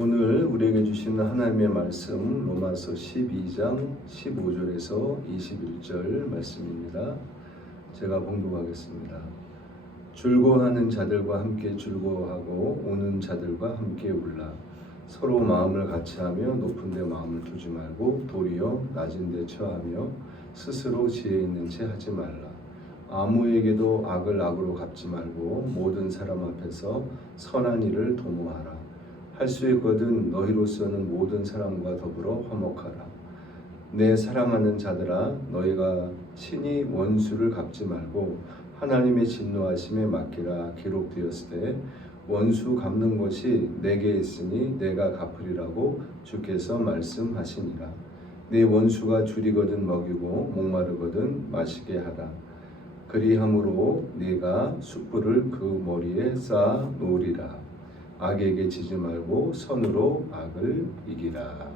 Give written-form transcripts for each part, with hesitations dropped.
오늘 우리에게 주시는 하나님의 말씀 로마서 12장 15절에서 21절 말씀입니다. 제가 봉독하겠습니다. 즐거워하는 자들과 함께 즐거워하고 우는 자들과 함께 울라. 서로 마음을 같이하며 높은 데 마음을 두지 말고 도리어 낮은 데 처하며 스스로 지혜 있는 채 하지 말라. 아무에게도 악을 악으로 갚지 말고 모든 사람 앞에서 선한 일을 도모하라. 할 수 있거든 너희로서는 모든 사람과 더불어 화목하라. 내 사랑하는 자들아, 너희가 친히 원수를 갚지 말고 하나님의 진노하심에 맡기라. 기록되었을 때 원수 갚는 것이 내게 있으니 내가 갚으리라고 주께서 말씀하시니라. 내 원수가 줄이거든 먹이고 목마르거든 마시게 하라. 그리함으로 네가 숯불을 그 머리에 쌓아 놓으리라. 악에게 지지 말고 선으로 악을 이기라.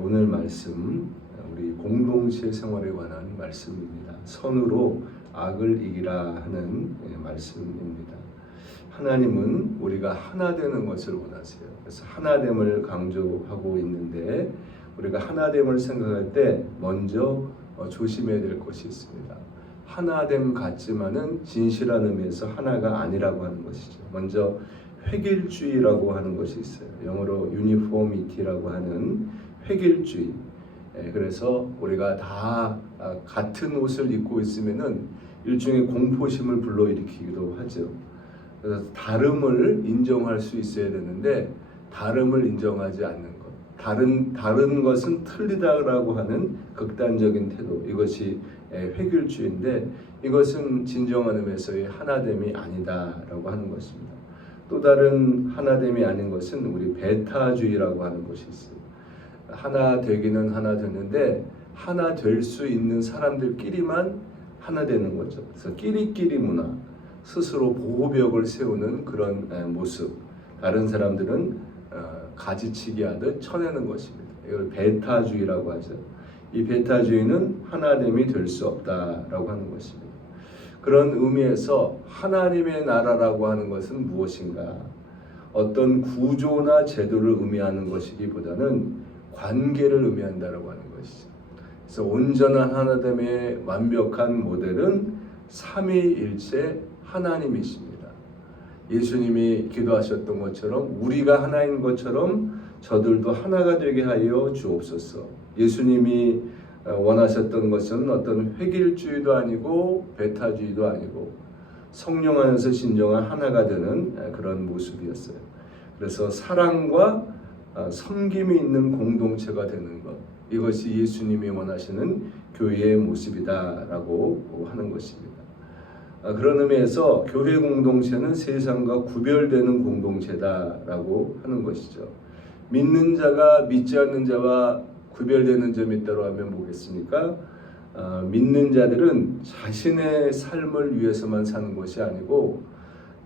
오늘 말씀 우리 공동체 생활에 관한 말씀입니다. 선으로 악을 이기라 하는 말씀입니다. 하나님은 우리가 하나 되는 것을 원하세요. 그래서 하나됨을 강조하고 있는데 우리가 하나됨을 생각할 때 먼저 조심해야 될 것이 있습니다. 하나됨 같지만은 진실한 의미에서 하나가 아니라고 하는 것이죠. 먼저 획일주의라고 하는 것이 있어요. 영어로 유니포미티라고 하는 획일주의. 그래서 우리가 다 같은 옷을 입고 있으면은 일종의 공포심을 불러일으키기도 하죠. 그래서 다름을 인정할 수 있어야 되는데 다름을 인정하지 않는 것, 다른 것은 틀리다라고 하는 극단적인 태도, 이것이 획일주의인데 이것은 진정한 의미에서의 하나됨이 아니다라고 하는 것입니다. 또 다른 하나됨이 아닌 것은 우리 베타주의라고 하는 것이 있어요. 하나 되기는 하나 되는데 하나 될 수 있는 사람들끼리만 하나 되는 거죠. 그래서 끼리끼리 문화, 스스로 보호벽을 세우는 그런 모습, 다른 사람들은 가지치기 하듯 쳐내는 것입니다. 이걸 베타주의라고 하죠. 이 베타주의는 하나됨이 될 수 없다라고 하는 것입니다. 그런 의미에서 하나님의 나라라고 하는 것은 무엇인가? 어떤 구조나 제도를 의미하는 것이기보다는 관계를 의미한다라고 하는 것이죠. 그래서 온전한 하나됨의 완벽한 모델은 삼위일체 하나님이십니다. 예수님이 기도하셨던 것처럼 우리가 하나인 것처럼 저들도 하나가 되게 하여 주옵소서. 예수님이 원하셨던 것은 어떤 획일주의도 아니고 베타주의도 아니고 성령 안에서 진정한 하나가 되는 그런 모습이었어요. 그래서 사랑과 섬김이 있는 공동체가 되는 것, 이것이 예수님이 원하시는 교회의 모습이다라고 하는 것입니다. 그런 의미에서 교회 공동체는 세상과 구별되는 공동체다라고 하는 것이죠. 믿는 자가 믿지 않는 자와 구별되는 점이 있다고 하면 뭐겠습니까? 믿는 자들은 자신의 삶을 위해서만 사는 것이 아니고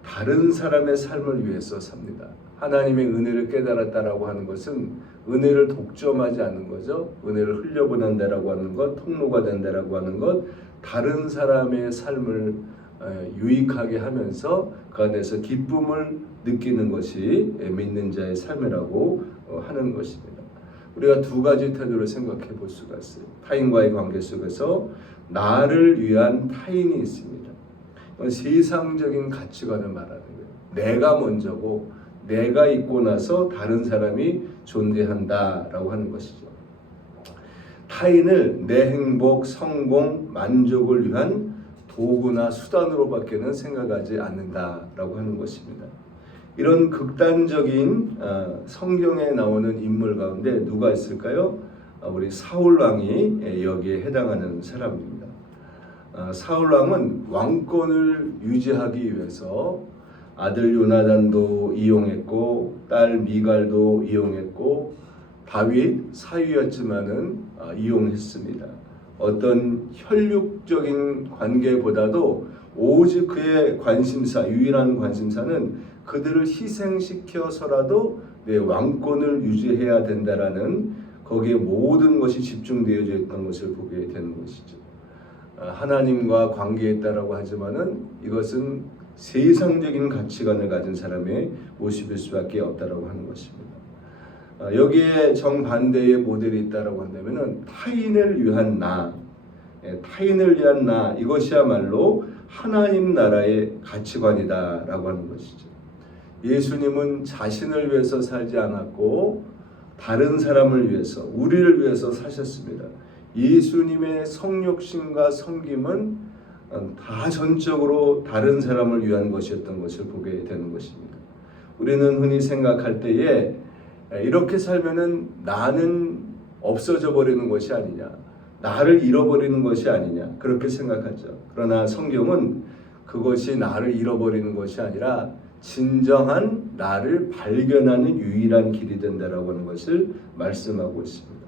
다른 사람의 삶을 위해서 삽니다. 하나님의 은혜를 깨달았다라고 하는 것은 은혜를 독점하지 않는 거죠. 은혜를 흘려보낸다라고 하는 것, 통로가 된다라고 하는 것, 다른 사람의 삶을 유익하게 하면서 그 안에서 기쁨을 느끼는 것이 믿는 자의 삶이라고 하는 것입니다. 우리가 두 가지 태도를 생각해 볼 수가 있어요. 타인과의 관계 속에서 나를 위한 타인이 있습니다. 세상적인 가치관을 말하는 거예요. 내가 먼저고 내가 있고 나서 다른 사람이 존재한다라고 하는 것이죠. 타인을 내 행복, 성공, 만족을 위한 도구나 수단으로밖에는 생각하지 않는다라고 하는 것입니다. 이런 극단적인 성경에 나오는 인물 가운데 누가 있을까요? 우리 사울 왕이 여기에 해당하는 사람입니다. 사울 왕은 왕권을 유지하기 위해서 아들 요나단도 이용했고 딸 미갈도 이용했고 다윗 사위였지만은 이용했습니다. 어떤 혈육적인 관계보다도 오직 그의 관심사, 유일한 관심사는 그들을 희생시켜서라도 내 왕권을 유지해야 된다라는 거기에 모든 것이 집중되어져 있던 것을 보게 되는 것이죠. 하나님과 관계에 있다라고 하지만은 이것은 세상적인 가치관을 가진 사람의 모습일 수밖에 없다라고 하는 것입니다. 여기에 정반대의 모델이 있다라고 한다면은 타인을 위한 나, 타인을 위한 나, 이것이야말로 하나님 나라의 가치관이다라고 하는 것이죠. 예수님은 자신을 위해서 살지 않았고 다른 사람을 위해서, 우리를 위해서 사셨습니다. 예수님의 성육신과 섬김은 다 전적으로 다른 사람을 위한 것이었던 것을 보게 되는 것입니다. 우리는 흔히 생각할 때에 이렇게 살면은 나는 없어져 버리는 것이 아니냐, 나를 잃어버리는 것이 아니냐, 그렇게 생각하죠. 그러나 성경은 그것이 나를 잃어버리는 것이 아니라 진정한 나를 발견하는 유일한 길이 된다라고 하는 것을 말씀하고 있습니다.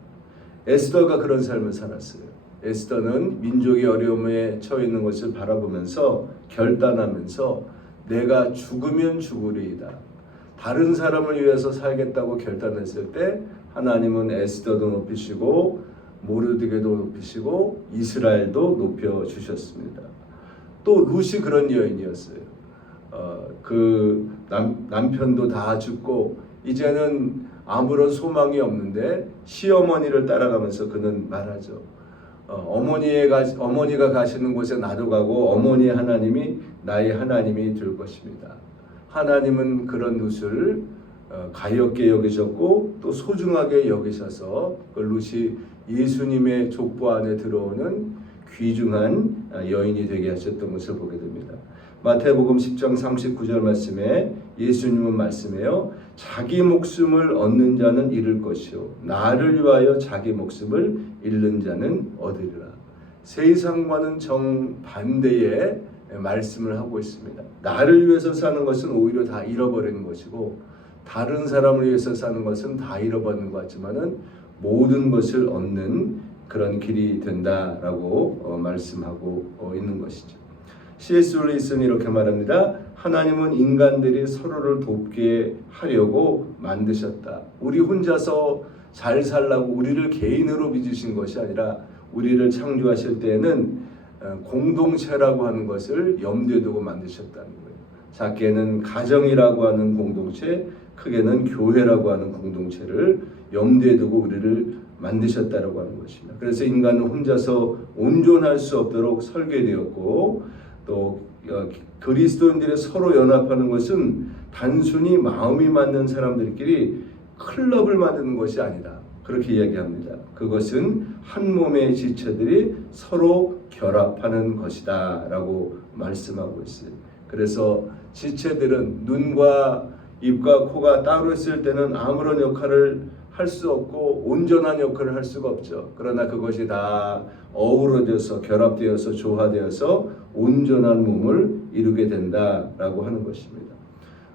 에스더가 그런 삶을 살았어요. 에스더는 민족의 어려움에 처해 있는 것을 바라보면서 결단하면서 내가 죽으면 죽으리이다, 다른 사람을 위해서 살겠다고 결단했을 때 하나님은 에스더도 높이시고 모르드게도 높이시고 이스라엘도 높여주셨습니다. 또 룻이 그런 여인이었어요. 그 남편도 다 죽고 이제는 아무런 소망이 없는데 시어머니를 따라가면서 그는 말하죠. 어머니가 가시는 곳에 나도 가고 어머니의 하나님이 나의 하나님이 될 것입니다. 하나님은 그런 룻을 가엾게 여기셨고 또 소중하게 여기셔서 그 룻이 예수님의 족보 안에 들어오는 귀중한 여인이 되게 하셨던 것을 보게 됩니다. 마태복음 10장 39절 말씀에 예수님은 말씀해요. 자기 목숨을 얻는 자는 잃을 것이요 나를 위하여 자기 목숨을 잃는 자는 얻으리라. 세상과는 정반대의 말씀을 하고 있습니다. 나를 위해서 사는 것은 오히려 다 잃어버리는 것이고 다른 사람을 위해서 사는 것은 다 잃어버리는 것 같지만은 모든 것을 얻는 그런 길이 된다라고 말씀하고 있는 것이죠. C.S. 루이스는 이렇게 말합니다. 하나님은 인간들이 서로를 돕게 하려고 만드셨다. 우리 혼자서 잘 살라고 우리를 개인으로 빚으신 것이 아니라 우리를 창조하실 때에는 공동체라고 하는 것을 염두에 두고 만드셨다는 거예요. 작게는 가정이라고 하는 공동체, 크게는 교회라고 하는 공동체를 염두에 두고 우리를 만드셨다라고 하는 것입니다. 그래서 인간은 혼자서 온전할 수 없도록 설계되었고 또 그리스도인들이 서로 연합하는 것은 단순히 마음이 맞는 사람들끼리 클럽을 만드는 것이 아니다. 그렇게 이야기합니다. 그것은 한 몸의 지체들이 서로 결합하는 것이다 라고 말씀하고 있어요. 그래서 지체들은 눈과 입과 코가 따로 있을 때는 아무런 역할을 할 수 없고 온전한 역할을 할 수가 없죠. 그러나 그것이 다 어우러져서 결합되어서 조화되어서 온전한 몸을 이루게 된다라고 하는 것입니다.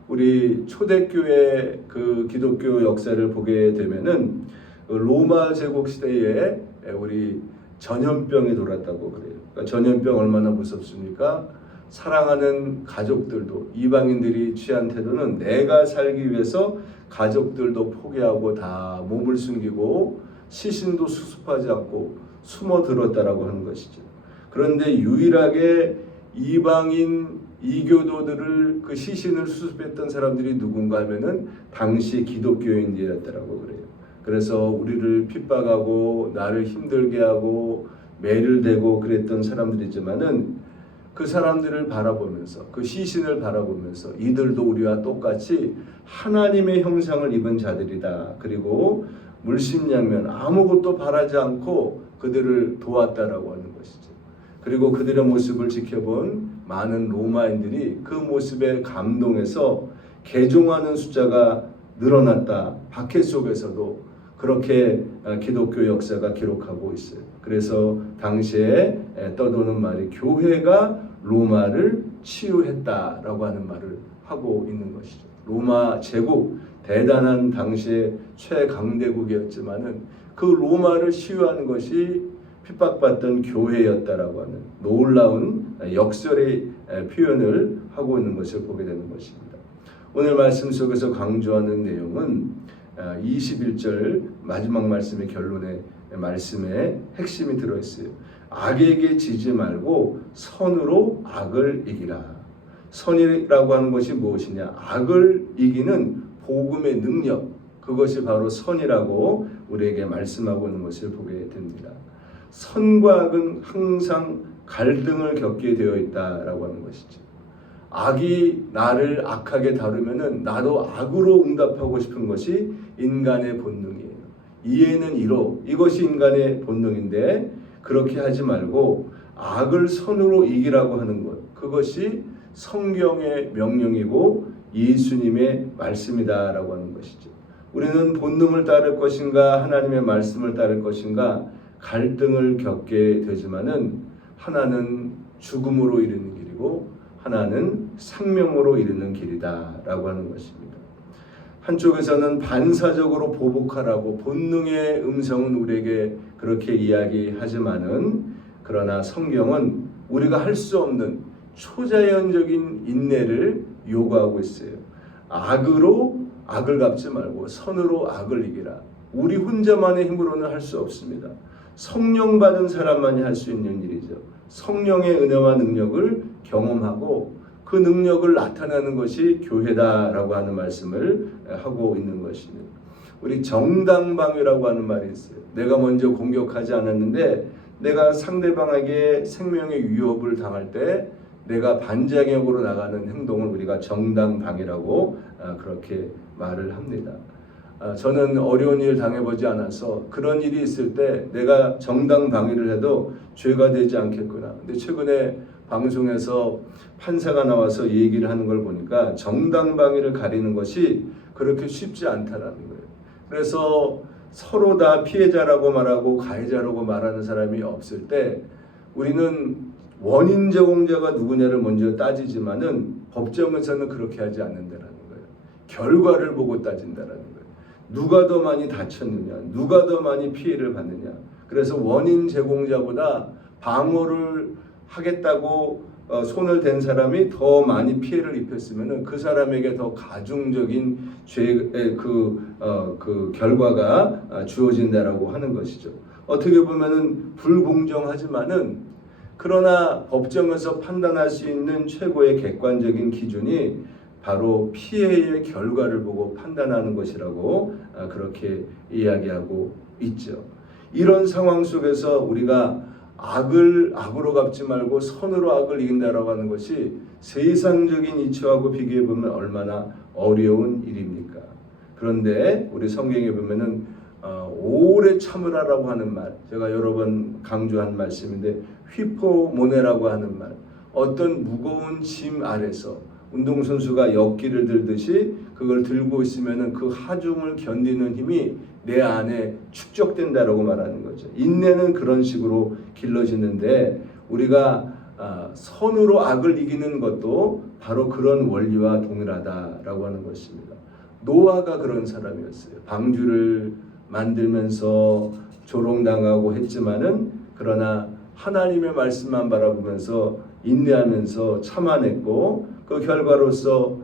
우리 초대교회 그 기독교 역사를 보게 되면은 로마 제국 시대에 우리 전염병이 돌았다고 그래요. 그러니까 전염병 얼마나 무섭습니까? 사랑하는 가족들도 이방인들이 취한 태도는 내가 살기 위해서 가족들도 포기하고 다 몸을 숨기고 시신도 수습하지 않고 숨어들었다라고 하는 것이죠. 그런데 유일하게 이방인 이교도들을 그 시신을 수습했던 사람들이 누군가 하면은 당시 기독교인들이었다라고 그래요. 그래서 우리를 핍박하고 나를 힘들게 하고 매를 대고 그랬던 사람들이지만은 그 사람들을 바라보면서 그 시신을 바라보면서 이들도 우리와 똑같이 하나님의 형상을 입은 자들이다. 그리고 물심양면 아무것도 바라지 않고 그들을 도왔다라고 하는 것이죠. 그리고 그들의 모습을 지켜본 많은 로마인들이 그 모습에 감동해서 개종하는 숫자가 늘어났다. 박해 속에서도 그렇게 기독교 역사가 기록하고 있어요. 그래서 당시에 떠도는 말이 교회가 로마를 치유했다라고 하는 말을 하고 있는 것이죠. 로마 제국 대단한 당시의 최강대국이었지만은 그 로마를 치유하는 것이 핍박받던 교회였다라고 하는 놀라운 역설의 표현을 하고 있는 것을 보게 되는 것입니다. 오늘 말씀 속에서 강조하는 내용은 21절 마지막 말씀의 결론의 말씀에 핵심이 들어있어요. 악에게 지지 말고 선으로 악을 이기라. 선이라고 하는 것이 무엇이냐? 악을 이기는 복음의 능력, 그것이 바로 선이라고 우리에게 말씀하고 있는 것을 보게 됩니다. 선과 악은 항상 갈등을 겪게 되어 있다라고 하는 것이죠. 악이 나를 악하게 다루면은 나도 악으로 응답하고 싶은 것이 인간의 본능이에요. 이에는 이로, 이것이 인간의 본능인데 그렇게 하지 말고 악을 선으로 이기라고 하는 것, 그것이 성경의 명령이고 예수님의 말씀이다라고 하는 것이죠. 우리는 본능을 따를 것인가 하나님의 말씀을 따를 것인가 갈등을 겪게 되지만은 하나는 죽음으로 이르는 길이고 하나는 생명으로 이르는 길이다라고 하는 것입니다. 한쪽에서는 반사적으로 보복하라고 본능의 음성은 우리에게 그렇게 이야기하지만은 그러나 성경은 우리가 할 수 없는 초자연적인 인내를 요구하고 있어요. 악으로 악을 갚지 말고 선으로 악을 이기라. 우리 혼자만의 힘으로는 할 수 없습니다. 성령 받은 사람만이 할 수 있는 일이죠. 성령의 은혜와 능력을 경험하고 그 능력을 나타내는 것이 교회다라고 하는 말씀을 하고 있는 것입니다. 우리 정당방위라고 하는 말이 있어요. 내가 먼저 공격하지 않았는데 내가 상대방에게 생명의 위협을 당할 때 내가 반작용으로 나가는 행동을 우리가 정당방위라고 그렇게 말을 합니다. 저는 어려운 일 당해보지 않아서 그런 일이 있을 때 내가 정당방위를 해도 죄가 되지 않겠구나. 근데 최근에 방송에서 판사가 나와서 얘기를 하는 걸 보니까 정당방위를 가리는 것이 그렇게 쉽지 않다라는 거예요. 그래서 서로 다 피해자라고 말하고 가해자라고 말하는 사람이 없을 때 우리는 원인 제공자가 누구냐를 먼저 따지지만은 법정에서는 그렇게 하지 않는다라는 거예요. 결과를 보고 따진다라는 거예요. 누가 더 많이 다쳤느냐, 누가 더 많이 피해를 받느냐. 그래서 원인 제공자보다 방어를 하겠다고 손을 댄 사람이 더 많이 피해를 입혔으면은 그 사람에게 더 가중적인 죄의 그 결과가 주어진다라고 하는 것이죠. 어떻게 보면은 불공정하지만은 그러나 법정에서 판단할 수 있는 최고의 객관적인 기준이 바로 피해의 결과를 보고 판단하는 것이라고 그렇게 이야기하고 있죠. 이런 상황 속에서 우리가 악을 악으로 갚지 말고 선으로 악을 이긴다라고 하는 것이 세상적인 이치하고 비교해 보면 얼마나 어려운 일입니까? 그런데 우리 성경에 보면은 오래 참으라라고 하는 말, 제가 여러 번 강조한 말씀인데 휘포모네라고 하는 말, 어떤 무거운 짐 아래서 운동선수가 역기를 들듯이 그걸 들고 있으면은 그 하중을 견디는 힘이 내 안에 축적된다라고 말하는 거죠. 인내는 그런 식으로 길러지는데 우리가 선으로 악을 이기는 것도 바로 그런 원리와 동일하다라고 하는 것입니다. 노아가 그런 사람이었어요. 방주를 만들면서 조롱당하고 했지만은 그러나 하나님의 말씀만 바라보면서 인내하면서 참아냈고 그 결과로서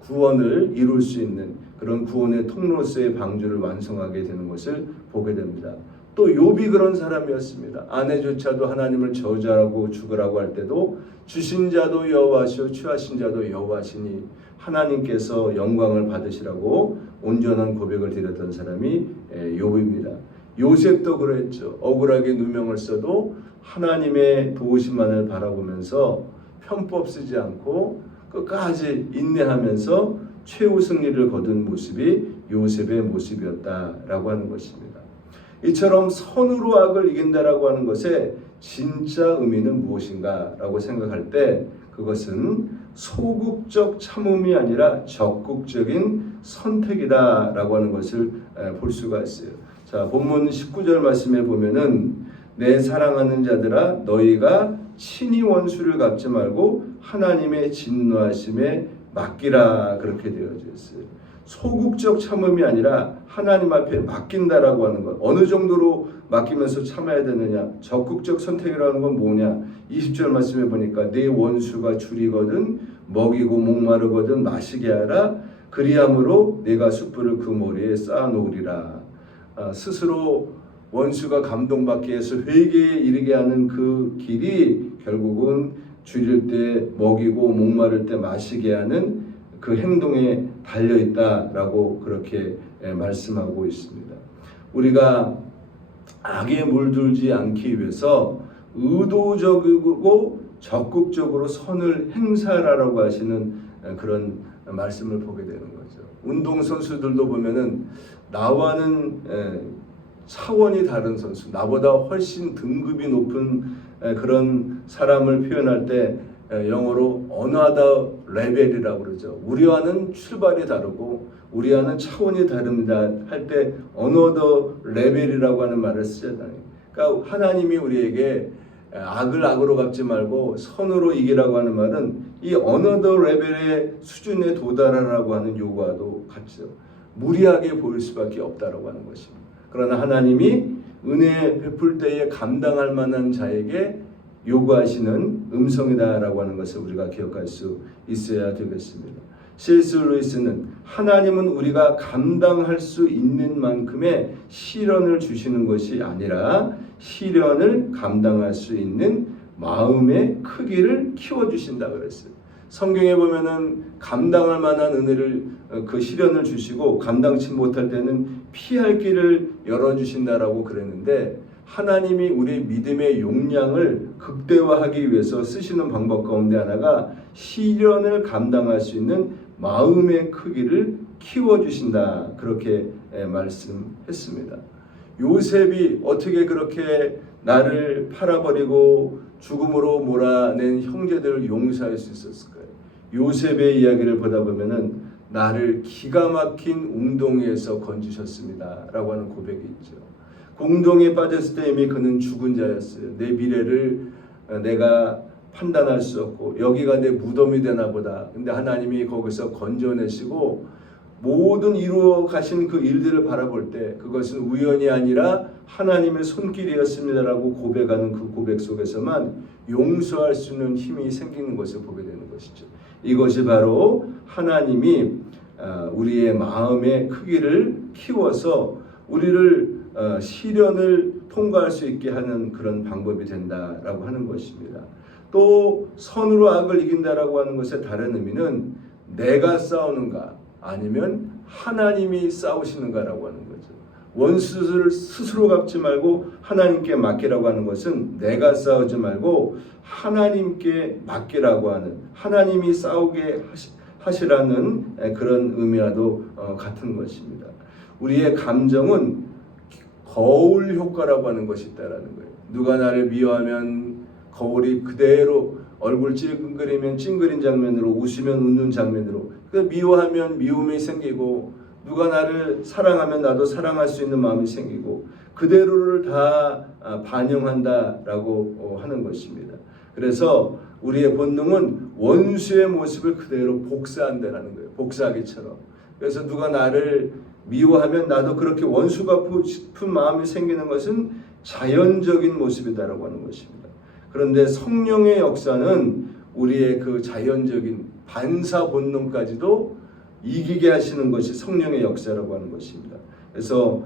구원을 이룰 수 있는 그런 구원의 통로로서의 방주를 완성하게 되는 것을 보게 됩니다. 또 욥이 그런 사람이었습니다. 아내조차도 하나님을 저주하고 죽으라고 할 때도 주신 자도 여호와시오 취하신 자도 여호와시니 하나님께서 영광을 받으시라고 온전한 고백을 드렸던 사람이 욥입니다. 요셉도 그랬죠. 억울하게 누명을 써도 하나님의 도우심만을 바라보면서 편법 쓰지 않고 끝까지 인내하면서 최후 승리를 거둔 모습이 요셉의 모습이었다라고 하는 것입니다. 이처럼 선으로 악을 이긴다라고 하는 것의 진짜 의미는 무엇인가라고 생각할 때 그것은 소극적 참음이 아니라 적극적인 선택이다라고 하는 것을 볼 수가 있어요. 자, 본문 19절 말씀에 보면은 내 사랑하는 자들아 너희가 친히 원수를 갚지 말고 하나님의 진노하심에 맡기라 그렇게 되어져 있어요. 소극적 참음이 아니라 하나님 앞에 맡긴다라고 하는 것. 어느 정도로 맡기면서 참아야 되느냐? 적극적 선택이라는 건 뭐냐? 20절 말씀에 보니까 내 원수가 줄이거든 먹이고 목마르거든 마시게 하라. 그리함으로 내가 숯불을 그 머리에 쌓아놓으리라. 스스로 원수가 감동받게 해서 회개에 이르게 하는 그 길이 결국은 줄일 때 먹이고 목마를 때 마시게 하는 그 행동에 달려 있다라고 그렇게 말씀하고 있습니다. 우리가 악에 물들지 않기 위해서 의도적이고 적극적으로 선을 행사하라고 하시는 그런 말씀을 보게 되는 거죠. 운동선수들도 보면은 나와는 차원이 다른 선수, 나보다 훨씬 등급이 높은 그런 사람을 표현할 때 영어로 another level이라고 그러죠. 우리와는 출발이 다르고 우리와는 차원이 다릅니다 할 때 another level이라고 하는 말을 쓰잖아요. 그러니까 하나님이 우리에게 악을 악으로 갚지 말고 선으로 이기라고 하는 말은 이 another level의 수준에 도달하라고 하는 요구와도 같죠. 무리하게 보일 수밖에 없다라고 하는 것입니다. 그러나 하나님이 은혜 베풀 때에 감당할 만한 자에게 요구하시는 음성이다라고 하는 것을 우리가 기억할 수 있어야 되겠습니다. C.S. 루이스는 하나님은 우리가 감당할 수 있는 만큼의 시련을 주시는 것이 아니라 시련을 감당할 수 있는 마음의 크기를 키워주신다 그랬어요. 성경에 보면은 감당할 만한 은혜를 그 시련을 주시고 감당치 못할 때는 피할 길을 열어주신다라고 그랬는데 하나님이 우리의 믿음의 용량을 극대화하기 위해서 쓰시는 방법 가운데 하나가 시련을 감당할 수 있는 마음의 크기를 키워주신다 그렇게 말씀했습니다. 요셉이 어떻게 그렇게 나를 팔아버리고 죽음으로 몰아낸 형제들을 용서할 수 있었을까요? 요셉의 이야기를 보다 보면은 나를 기가 막힌 웅덩이에서 건지셨습니다 라고 하는 고백이 있죠. 웅덩이에 빠졌을 때 이미 그는 죽은 자였어요. 내 미래를 내가 판단할 수 없고 여기가 내 무덤이 되나 보다. 근데 하나님이 거기서 건져내시고 모든 이루어 가신 그 일들을 바라볼 때 그것은 우연이 아니라 하나님의 손길이었습니다라고 고백하는 그 고백 속에서만 용서할 수 있는 힘이 생기는 것을 보게 되는 것이죠. 이것이 바로 하나님이 우리의 마음의 크기를 키워서 우리를 시련을 통과할 수 있게 하는 그런 방법이 된다라고 하는 것입니다. 또 선으로 악을 이긴다라고 하는 것의 다른 의미는 내가 싸우는가 아니면 하나님이 싸우시는가라고 하는 거죠. 원수를 스스로 갚지 말고 하나님께 맡기라고 하는 것은 내가 싸우지 말고 하나님께 맡기라고 하는 하나님이 싸우게 하시라는 그런 의미와도 같은 것입니다. 우리의 감정은 거울 효과라고 하는 것이 있다라는 거예요. 누가 나를 미워하면 거울이 그대로 얼굴 찡그리면 찡그린 장면으로 웃으면 웃는 장면으로 미워하면 미움이 생기고 누가 나를 사랑하면 나도 사랑할 수 있는 마음이 생기고 그대로를 다 반영한다라고 하는 것입니다. 그래서 우리의 본능은 원수의 모습을 그대로 복사한다는 거예요. 복사하기처럼. 그래서 누가 나를 미워하면 나도 그렇게 원수 갚고 싶은 마음이 생기는 것은 자연적인 모습이다라고 하는 것입니다. 그런데 성령의 역사는 우리의 그 자연적인 반사 본능까지도 이기게 하시는 것이 성령의 역사라고 하는 것입니다. 그래서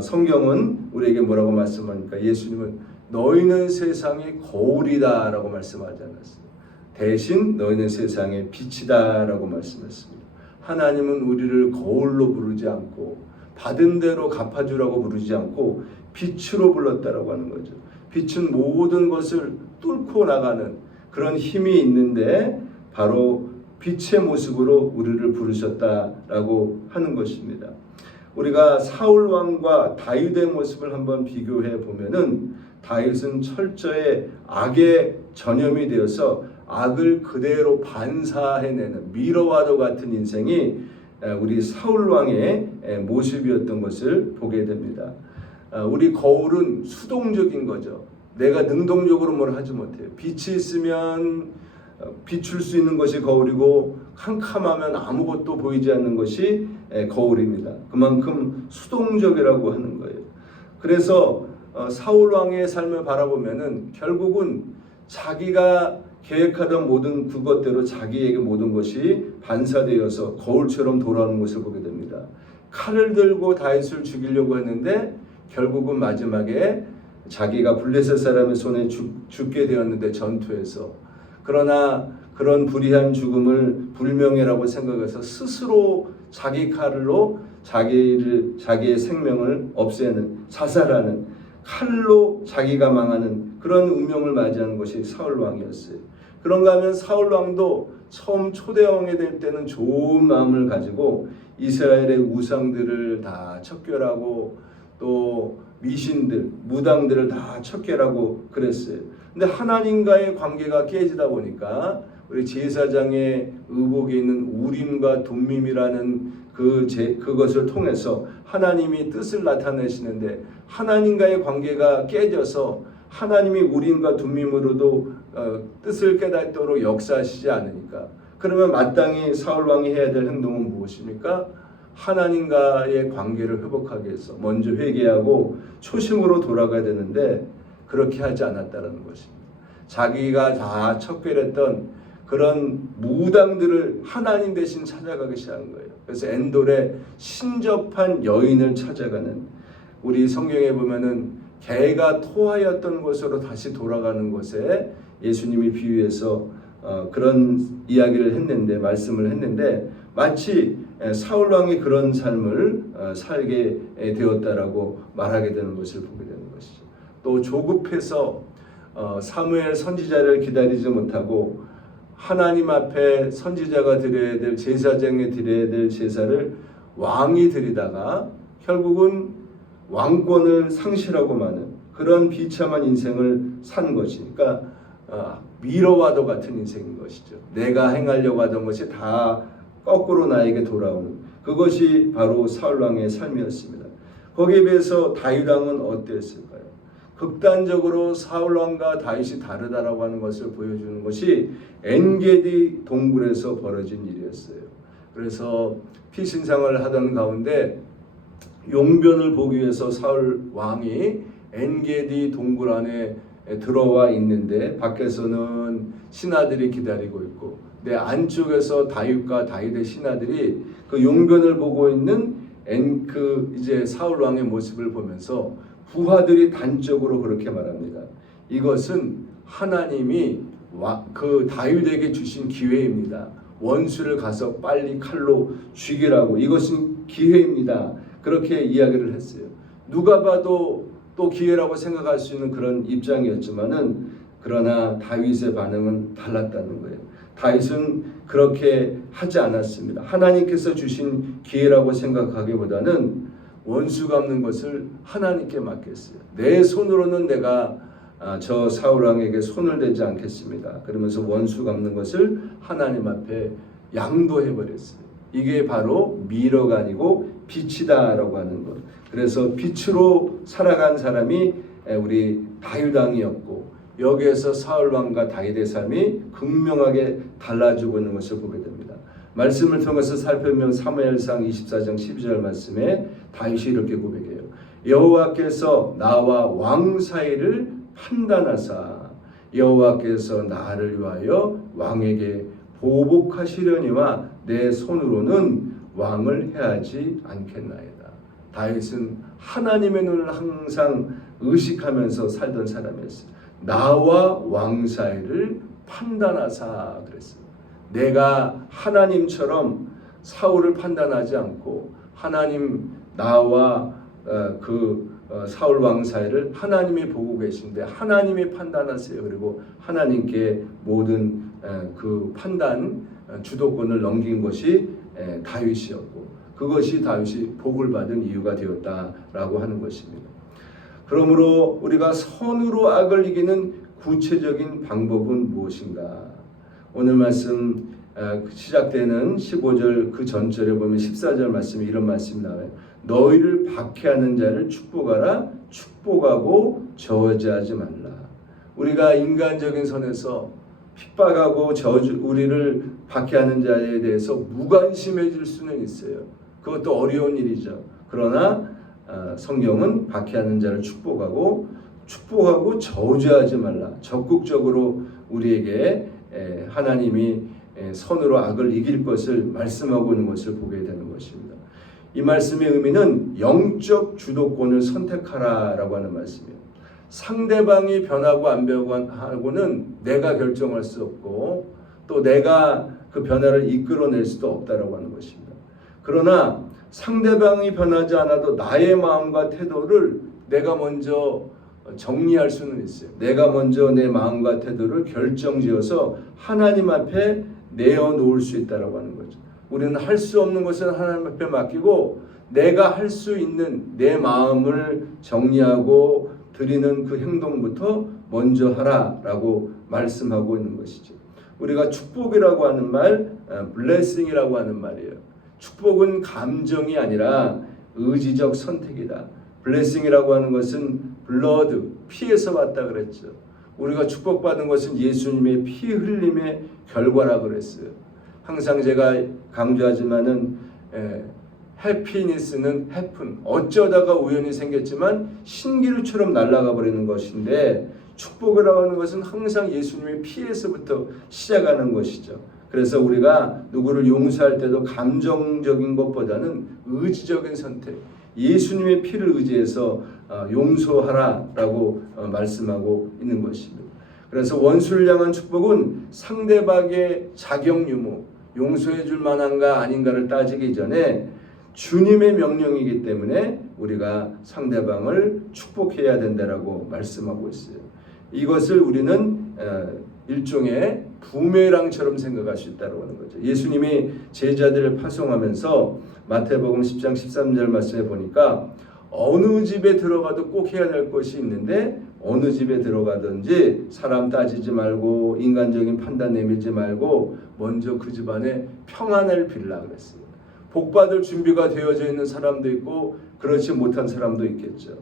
성경은 우리에게 뭐라고 말씀하니까 예수님은 너희는 세상의 거울이다 라고 말씀하지 않았어요. 대신 너희는 세상의 빛이다 라고 말씀했습니다. 하나님은 우리를 거울로 부르지 않고 받은 대로 갚아주라고 부르지 않고 빛으로 불렀다라고 하는 거죠. 빛은 모든 것을 뚫고 나가는 그런 힘이 있는데 바로 빛의 모습으로 우리를 부르셨다라고 하는 것입니다. 우리가 사울 왕과 다윗의 모습을 한번 비교해 보면은 다윗은 철저히 악의 전염이 되어서 악을 그대로 반사해내는 미러와도 같은 인생이 우리 사울 왕의 모습이었던 것을 보게 됩니다. 우리 거울은 수동적인 거죠. 내가 능동적으로 뭘 하지 못해요. 빛이 있으면 비출 수 있는 것이 거울이고 캄캄하면 아무것도 보이지 않는 것이 거울입니다. 그만큼 수동적이라고 하는 거예요. 그래서 사울 왕의 삶을 바라보면은 결국은 자기가 계획하던 모든 그것대로 자기에게 모든 것이 반사되어서 거울처럼 돌아오는 것을 보게 됩니다. 칼을 들고 다윗을 죽이려고 했는데 결국은 마지막에 자기가 블레셋 사람의 손에 죽게 되었는데 전투에서 그러나 그런 불의한 죽음을 불명예라고 생각해서 스스로 자기 칼로 자기의 생명을 없애는, 자살하는, 칼로 자기가 망하는 그런 운명을 맞이하는 것이 사울 왕이었어요. 그런가 하면 사울 왕도 처음 초대 왕이 될 때는 좋은 마음을 가지고 이스라엘의 우상들을 다 척결하고 또 미신들, 무당들을 다 척결하고 그랬어요. 근데 하나님과의 관계가 깨지다 보니까 우리 제사장의 의복에 있는 우림과 둠밈이라는 그것을 통해서 하나님이 뜻을 나타내시는데 하나님과의 관계가 깨져서 하나님이 우림과 둠밈으로도 뜻을 깨닫도록 역사하시지 않으니까, 그러면 마땅히 사울 왕이 해야 될 행동은 무엇입니까? 하나님과의 관계를 회복하기 위해서 먼저 회개하고 초심으로 돌아가야 되는데 그렇게 하지 않았다는 것입니다. 자기가 다 척결했던 그런 무당들을 하나님 대신 찾아가기 시작한 거예요. 그래서 엔돌에 신접한 여인을 찾아가는, 우리 성경에 보면은 개가 토하였던 곳으로 다시 돌아가는 곳에 예수님이 비유해서 그런 이야기를 했는데, 말씀을 했는데, 마치 사울 왕이 그런 삶을 살게 되었다라고 말하게 되는 것을 보게 되는 것이죠. 또 조급해서 사무엘 선지자를 기다리지 못하고 하나님 앞에 선지자가 드려야 될, 제사장이 드려야 될 제사를 왕이 드리다가 결국은 왕권을 상실하고 마는 그런 비참한 인생을 산 것이니까 미러와도 같은 인생인 것이죠. 내가 행하려고 하던 것이 다 거꾸로 나에게 돌아오는, 그것이 바로 사울 왕의 삶이었습니다. 거기에 비해서 다윗 왕은 어땠을까요? 극단적으로 사울 왕과 다윗이 다르다라고 하는 것을 보여주는 것이 엔게디 동굴에서 벌어진 일이었어요. 그래서 피신상을 하던 가운데 용변을 보기 위해서 사울 왕이 엔게디 동굴 안에 들어와 있는데 밖에서는 신하들이 기다리고 있고, 내 안쪽에서 다윗과 다윗의 신하들이 그 용변을 보고 있는 이제 사울 왕의 모습을 보면서 부하들이 단적으로 그렇게 말합니다. 이것은 하나님이 그 다윗에게 주신 기회입니다. 원수를 가서 빨리 칼로 죽이라고, 이것은 기회입니다. 그렇게 이야기를 했어요. 누가 봐도 또 기회라고 생각할 수 있는 그런 입장이었지만은, 그러나 다윗의 반응은 달랐다는 거예요. 다윗은 그렇게 하지 않았습니다. 하나님께서 주신 기회라고 생각하기보다는 원수 갚는 것을 하나님께 맡겼어요. 내 손으로는 내가 저 사울 왕에게 손을 대지 않겠습니다. 그러면서 원수 갚는 것을 하나님 앞에 양도해 버렸어요. 이게 바로 미러가 아니고 빛이다라고 하는 것. 그래서 빛으로 살아간 사람이 우리 다윗 왕이었고, 여기에서 사울 왕과 다윗의 삶이 극명하게 달라지고 있는 것을 보게 됩니다. 말씀을 통해서 살펴보면 사무엘상 24장 12절 말씀에 다윗이 이렇게 고백해요. 여호와께서 나와 왕 사이를 판단하사 여호와께서 나를 위하여 왕에게 보복하시려니와 내 손으로는 왕을 해하지 않겠나이다. 다윗은 하나님의 눈을 항상 의식하면서 살던 사람이었어요. 나와 왕 사이를 판단하사 그랬어요. 내가 하나님처럼 사울을 판단하지 않고 하나님 나와 사울 왕 사이를 하나님이 보고 계신데 하나님이 판단하세요. 그리고 하나님께 모든 그 판단 주도권을 넘긴 것이 다윗이었고, 그것이 다윗이 복을 받은 이유가 되었다라고 하는 것입니다. 그러므로 우리가 선으로 악을 이기는 구체적인 방법은 무엇인가? 오늘 말씀 시작되는 15절 그 전절에 보면 14절 말씀에 이런 말씀이 나와요. 너희를 박해하는 자를 축복하라. 축복하고 저주하지 말라. 우리가 인간적인 선에서 핍박하고 우리를 박해하는 자에 대해서 무관심해질 수는 있어요. 그것도 어려운 일이죠. 그러나 성경은 박해하는 자를 축복하고 저주하지 말라. 적극적으로 우리에게 하나님이 선으로 악을 이길 것을 말씀하고 있는 것을 보게 되는 것입니다. 이 말씀의 의미는 영적 주도권을 선택하라라고 하는 말씀이에요. 상대방이 변하고 안 변하고는 내가 결정할 수 없고 또 내가 그 변화를 이끌어낼 수도 없다라고 하는 것입니다. 그러나 상대방이 변하지 않아도 나의 마음과 태도를 내가 먼저 정리할 수는 있어요. 내가 먼저 내 마음과 태도를 결정지어서 하나님 앞에 내어놓을 수 있다라고 하는 거죠. 우리는 할 수 없는 것은 하나님 앞에 맡기고 내가 할 수 있는 내 마음을 정리하고 드리는 그 행동부터 먼저 하라라고 말씀하고 있는 것이죠. 우리가 축복이라고 하는 말, blessing이라고 하는 말이에요. 축복은 감정이 아니라 의지적 선택이다. blessing이라고 하는 것은 blood, 피에서 왔다 그랬죠. 우리가 축복받은 것은 예수님의 피 흘림의 결과라 그랬어요. 항상 제가 강조하지만은 해피니스는 해픈, 어쩌다가 우연히 생겼지만 신기루처럼 날아가 버리는 것인데 축복이라고 하는 것은 항상 예수님의 피에서부터 시작하는 것이죠. 그래서 우리가 누구를 용서할 때도 감정적인 것보다는 의지적인 선택, 예수님의 피를 의지해서 용서하라라고 말씀하고 있는 것입니다. 그래서 원수를 향한 축복은 상대방의 자격 유무, 용서해 줄 만한가 아닌가를 따지기 전에 주님의 명령이기 때문에 우리가 상대방을 축복해야 된다라고 말씀하고 있어요. 이것을 우리는 일종의 부메랑처럼 생각할 수 있다고 하는 거죠. 예수님이 제자들을 파송하면서 마태복음 10장 13절 말씀에 보니까 어느 집에 들어가도 꼭 해야 될 것이 있는데 어느 집에 들어가든지 사람 따지지 말고 인간적인 판단 내밀지 말고 먼저 그 집안에 평안을 빌라 그랬어요. 복받을 준비가 되어져 있는 사람도 있고 그렇지 못한 사람도 있겠죠.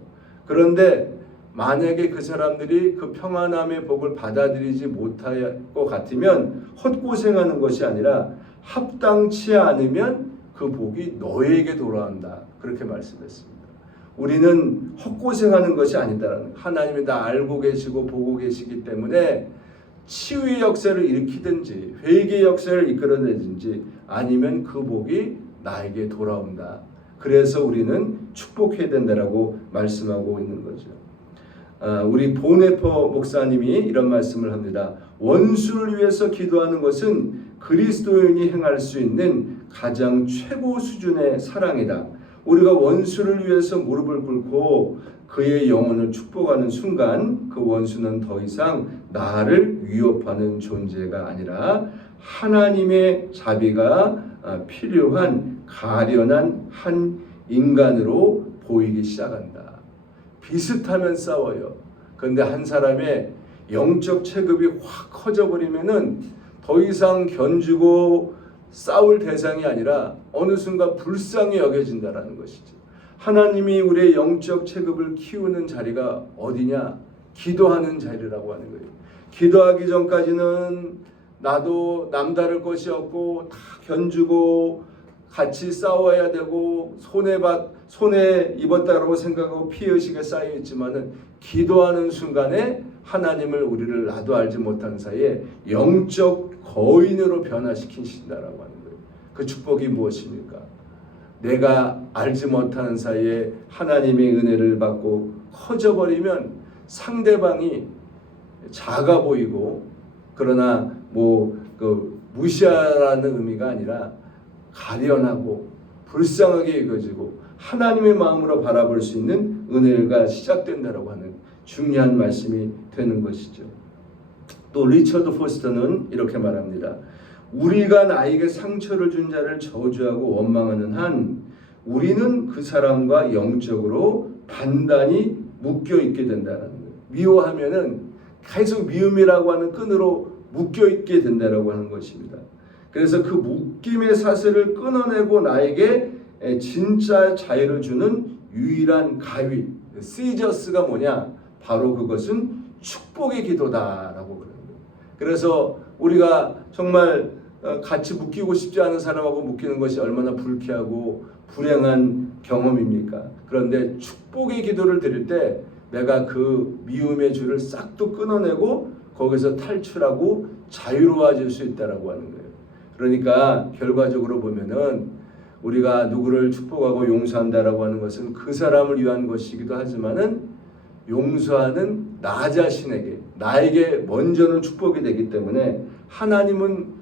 그런데 만약에 그 사람들이 그 평안함의 복을 받아들이지 못할 것 같으면 헛고생하는 것이 아니라 합당치 않으면 그 복이 너에게 돌아온다. 그렇게 말씀했습니다. 우리는 헛고생하는 것이 아니다라는, 하나님이 다 알고 계시고 보고 계시기 때문에 치유의 역사를 일으키든지 회개의 역사를 이끌어내든지 아니면 그 복이 나에게 돌아온다. 그래서 우리는 축복해야 된다라고 말씀하고 있는 거죠. 우리 보네퍼 목사님이 이런 말씀을 합니다. 원수를 위해서 기도하는 것은 그리스도인이 행할 수 있는 가장 최고 수준의 사랑이다. 우리가 원수를 위해서 무릎을 꿇고 그의 영혼을 축복하는 순간 그 원수는 더 이상 나를 위협하는 존재가 아니라 하나님의 자비가 필요한 가련한 한 인간으로 보이기 시작한다. 비슷하면 싸워요. 그런데 한 사람의 영적 체급이 확 커져버리면은 더 이상 견주고 싸울 대상이 아니라 어느 순간 불쌍히 여겨진다라는 것이죠. 하나님이 우리의 영적 체급을 키우는 자리가 어디냐? 기도하는 자리라고 하는 거예요. 기도하기 전까지는 나도 남다를 것이 없고 다 견주고 같이 싸워야 되고 손해 입었다고 생각하고 피의식에 쌓여 있지만은 기도하는 순간에 하나님을 우리를 나도 알지 못하는 사이에 영적 거인으로 변화시키신다라고 하는 거예요. 그 축복이 무엇입니까? 내가 알지 못하는 사이에 하나님의 은혜를 받고 커져버리면 상대방이 작아 보이고 그러나 무시하라는 의미가 아니라 가련하고 불쌍하게 여겨지고 하나님의 마음으로 바라볼 수 있는 은혜가 시작된다라고 하는 중요한 말씀이 되는 것이죠. 또 리처드 포스터는 이렇게 말합니다. 우리가 나에게 상처를 준 자를 저주하고 원망하는 한 우리는 그 사람과 영적으로 단단히 묶여 있게 된다는 거예요. 미워하면은 계속 미움이라고 하는 끈으로 묶여 있게 된다라고 하는 것입니다. 그래서 그 묶임의 사슬을 끊어내고 나에게 진짜 자유를 주는 유일한 가위, 시저스가 뭐냐? 바로 그것은 축복의 기도다라고 그러는 거예요. 그래서 우리가 정말 같이 묶이고 싶지 않은 사람하고 묶이는 것이 얼마나 불쾌하고 불행한 경험입니까? 그런데 축복의 기도를 드릴 때 내가 그 미움의 줄을 싹도 끊어내고 거기서 탈출하고 자유로워질 수 있다라고 하는 거예요. 그러니까 결과적으로 보면은 우리가 누구를 축복하고 용서한다라고 하는 것은 그 사람을 위한 것이기도 하지만은 용서하는 나 자신에게, 나에게 먼저는 축복이 되기 때문에 하나님은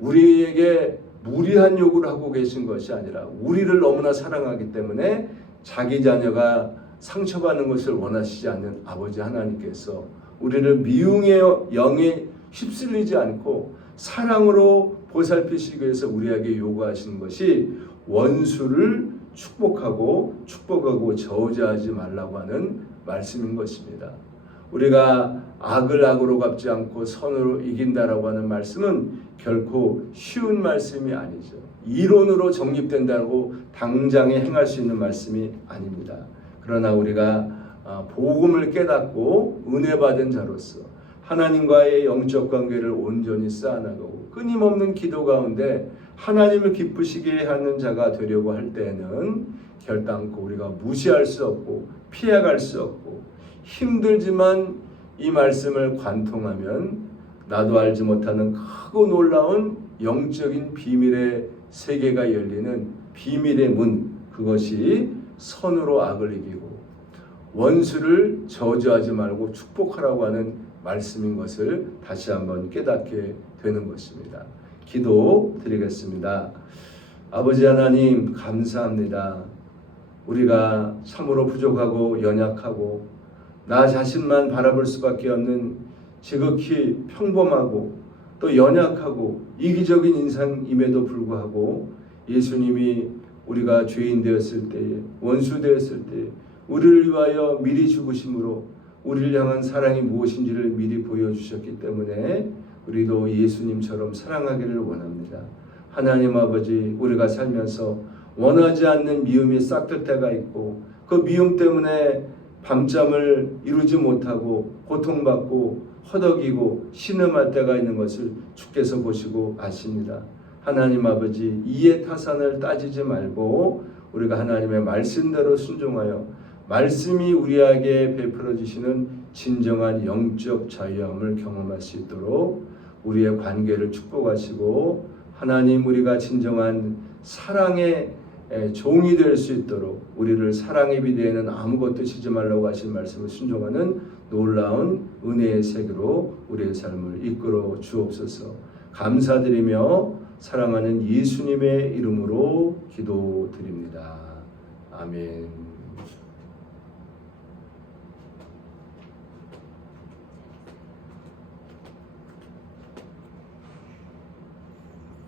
우리에게 무리한 요구를 하고 계신 것이 아니라 우리를 너무나 사랑하기 때문에 자기 자녀가 상처받는 것을 원하시지 않는 아버지 하나님께서 우리를 미움의 영에 휩쓸리지 않고 사랑으로 보살피시기 위해서 우리에게 요구하시는 것이 원수를 축복하고 저주하지 말라고 하는 말씀인 것입니다. 우리가 악을 악으로 갚지 않고 선으로 이긴다라고 하는 말씀은 결코 쉬운 말씀이 아니죠. 이론으로 정립된다고 당장에 행할 수 있는 말씀이 아닙니다. 그러나 우리가 복음을 깨닫고 은혜 받은 자로서 하나님과의 영적 관계를 온전히 쌓아나가고 끊임없는 기도 가운데 하나님을 기쁘시게 하는 자가 되려고 할 때에는 결단코 우리가 무시할 수 없고 피해갈 수 없고 힘들지만 이 말씀을 관통하면 나도 알지 못하는 크고 놀라운 영적인 비밀의 세계가 열리는 비밀의 문, 그것이 선으로 악을 이기고 원수를 저주하지 말고 축복하라고 하는 말씀인 것을 다시 한번 깨닫게 되는 것입니다. 기도 드리겠습니다. 아버지 하나님 감사합니다. 우리가 참으로 부족하고 연약하고 나 자신만 바라볼 수밖에 없는 지극히 평범하고 또 연약하고 이기적인 인상임에도 불구하고 예수님이 우리가 죄인 되었을 때에 원수 되었을 때에 우리를 위하여 미리 죽으심으로 우리를 향한 사랑이 무엇인지를 미리 보여주셨기 때문에 우리도 예수님처럼 사랑하기를 원합니다. 하나님 아버지, 우리가 살면서 원하지 않는 미움이 싹들 때가 있고 그 미움 때문에 밤잠을 이루지 못하고 고통받고 허덕이고 신음할 때가 있는 것을 주께서 보시고 아십니다. 하나님 아버지, 이해 타산을 따지지 말고 우리가 하나님의 말씀대로 순종하여 말씀이 우리에게 베풀어 주시는 진정한 영적 자유함을 경험할 수 있도록 우리의 관계를 축복하시고 하나님, 우리가 진정한 사랑의 종이 될 수 있도록 우리를 사랑의 비대에는 아무것도 지지 말라고 하신 말씀을 순종하는 놀라운 은혜의 세계로 우리의 삶을 이끌어 주옵소서. 감사드리며 사랑하는 예수님의 이름으로 기도드립니다. 아멘.